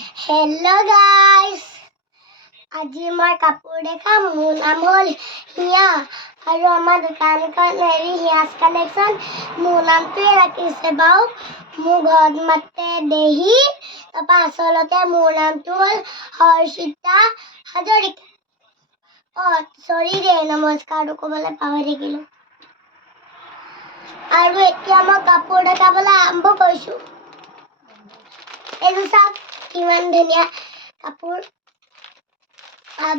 Hello guys, আজি মই কাপোৰ দেখাম। মোৰ নাম হ'ল হিয়া আৰু আমাৰ দোকানখন হিয়াজ কালেকশ্যন। মোৰ নামটোৱে ৰাখিছে বাৰু, মোৰ ঘৰত মাতে দেহি, তাৰপৰা আচলতে মোৰ নামটো হ'ল হৰ্ষিতা হাজৰিকা। চৰি দেই, নমস্কাৰটো ক'বলৈ পাহৰি থাকিলোঁ। আৰু এতিয়া মই কাপোৰ দেখাবলৈ আৰম্ভ কৰিছোঁ। এইযোৰ চাওক কিমান ধুনীয়া কাপোৰ।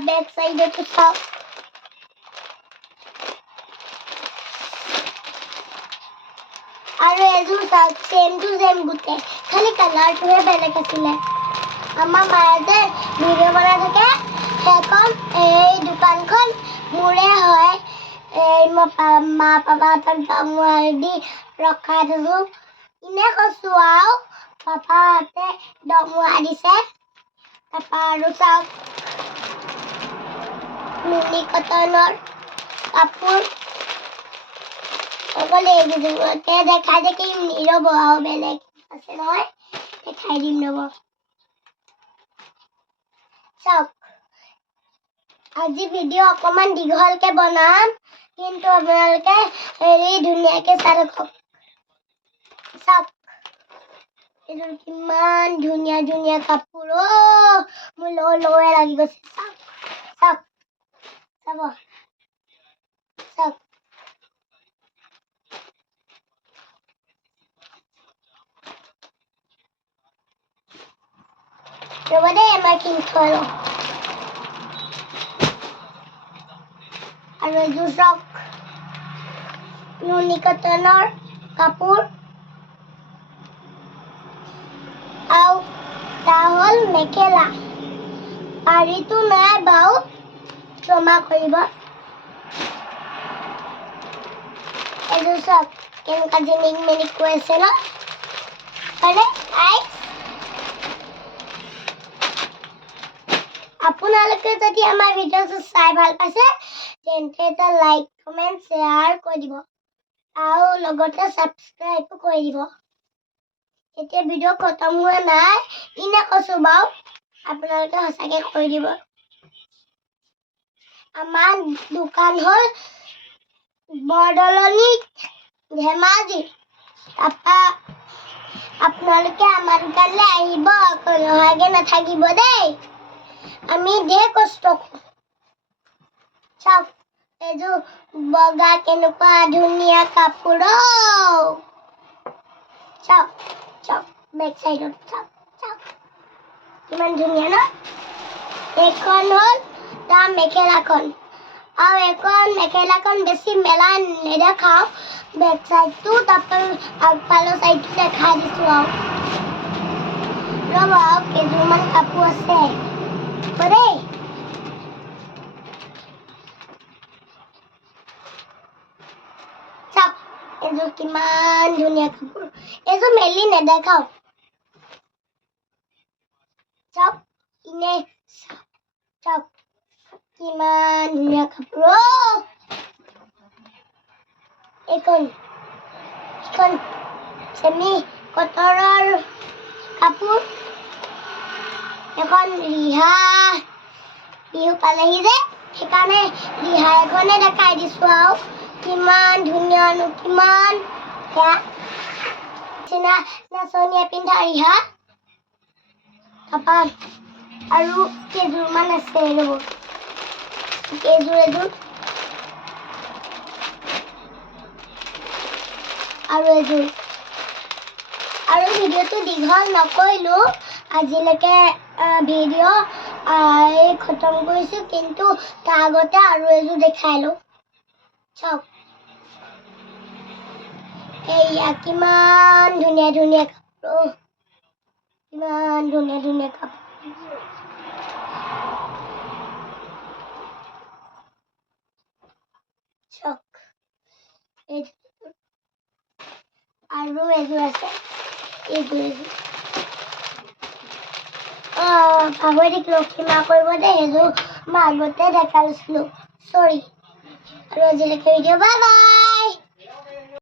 বেক চাইডতো চাওক। আৰু এযোৰ চাওক, চেম টু চেম গোটেই, খালি কালাৰটোহে বেলেগ আছিলে। আমাৰ মায়ে যে ভিডিঅ' বনাই থাকে, সেইখন এই দোকানখন মোৰে হয়। মই মা পাপাহঁতক দৰমহা দি ৰখাই থৈছোঁ। এনে কৈছোঁ আৰু পাপাহঁতে দৰমহা দিছে। তাৰপৰা আৰু চাওক, নুনি কটনৰ কাপোৰ। অকল এইকেইযোৰকে দেখাই থাকিম, ৰ'ব আৰু বেলেগ আছে নহয়, দেখাই দিম ৰ'ব। চাওক, আজি ভিডিঅ' অকণমান দীঘলকে বনাম, কিন্তু আপোনালোকে ধুনীয়াকে চাই থাকক। চাওক, এইযোৰ কিমান ধুনীয়া ধুনীয়া কাপোৰ। মোৰ লয়ে লাগি গৈছে। চাওক চাওক চাব, চাওক। ৰ'ব দেই, মই কিনি থৈ লওঁ। আৰু এযোৰ চাওক, নুনি কটনৰ কাপোৰ। আৰু তাৰ হ'ল মেখেলা। পাৰিটো নাই বাৰু, ক্ষমা কৰিব। এযোৰ চাওক, কেনেকুৱা জিনিক মিনিক কৈ আছে ন, হয়নে? আপোনালোকে যদি আমাৰ ভিডিঅ'টো চাই ভাল পাইছে, তেন্তে এটা লাইক, কমেণ্ট, শ্বেয়াৰ কৰি দিব আৰু লগতে ছাবস্ক্ৰাইবো কৰি দিব। এতিয়া ভিডিঅ' খতম হোৱা নাই, এনে কৈছোঁ বাৰু, আপোনালোকে সঁচাকৈ কৰি দিব। আমাৰ দোকান হ'ল বৰদলনি, ধেমাজি। তাৰপৰা আপোনালোকে আমাৰ দোকানলৈ আহিব, আকৌ নহাকৈ নাথাকিব দেই। আমি ধেৰ কষ্ট কৰোঁ। চাওক, এইযোৰ বগা কেনেকুৱা ধুনীয়া কাপোৰ। চাওক চাওক, বেক চাইডত চাওক, চাওক কিমান ধুনীয়া ন। এইখন হ'ল তাৰ মেখেলাখন, আৰু এইখন মেখেলাখন বেছি মেলা নেদেখাওঁ। বেক চাইডটো, তাৰপৰা আগফালৰ চাইডটো দেখাই দিছোঁ আৰু। ৰ'ব, আৰু কেইযোৰমান কাপোৰ আছে দেই। চাওক, এইযোৰ কিমান ধুনীয়া কাপোৰ। এইযোৰ মেলি নেদেখাওঁ। চাওক, ইনে চাওক, চাওক কিমান ধুনীয়া কাপোৰ। এইখন চেমি কটনৰ কাপোৰ। এখন ৰিহা, বিহু পালেহি যে, সেইকাৰণে ৰিহা এখনে দেখাই দিছোঁ আৰু। কিমান ধুনীয়ানো, কিমান সেয়া নিচিনা নাচনীয়ে পিন্ধা ৰিহা। তাৰপৰা আৰু কেইযোৰমান আছে, ৰ'ব, এযোৰ আৰু এযোৰ। আৰু ভিডিঅ'টো দীঘল নকৰিলোঁ, আজিলৈকে ভিডিঅ' খতম কৰিছোঁ, কিন্তু তাৰ আগতে আৰু এযোৰ দেখাই লওঁ। চাওক, এয়া কিমান ধুনীয়া ধুনীয়া কাপোৰ, কিমান ধুনীয়া ধুনীয়া কাপোৰ। চাওক, আৰু এযোৰ আছে, এইযোৰ পাহৰি থাকিলোঁ, ক্ষমা কৰিব দেই। এইযোৰ মই আগতে দেখাই লৈছিলোঁ, চৰি। আৰু আজিলৈকে ভিডিঅ', বাই বাই।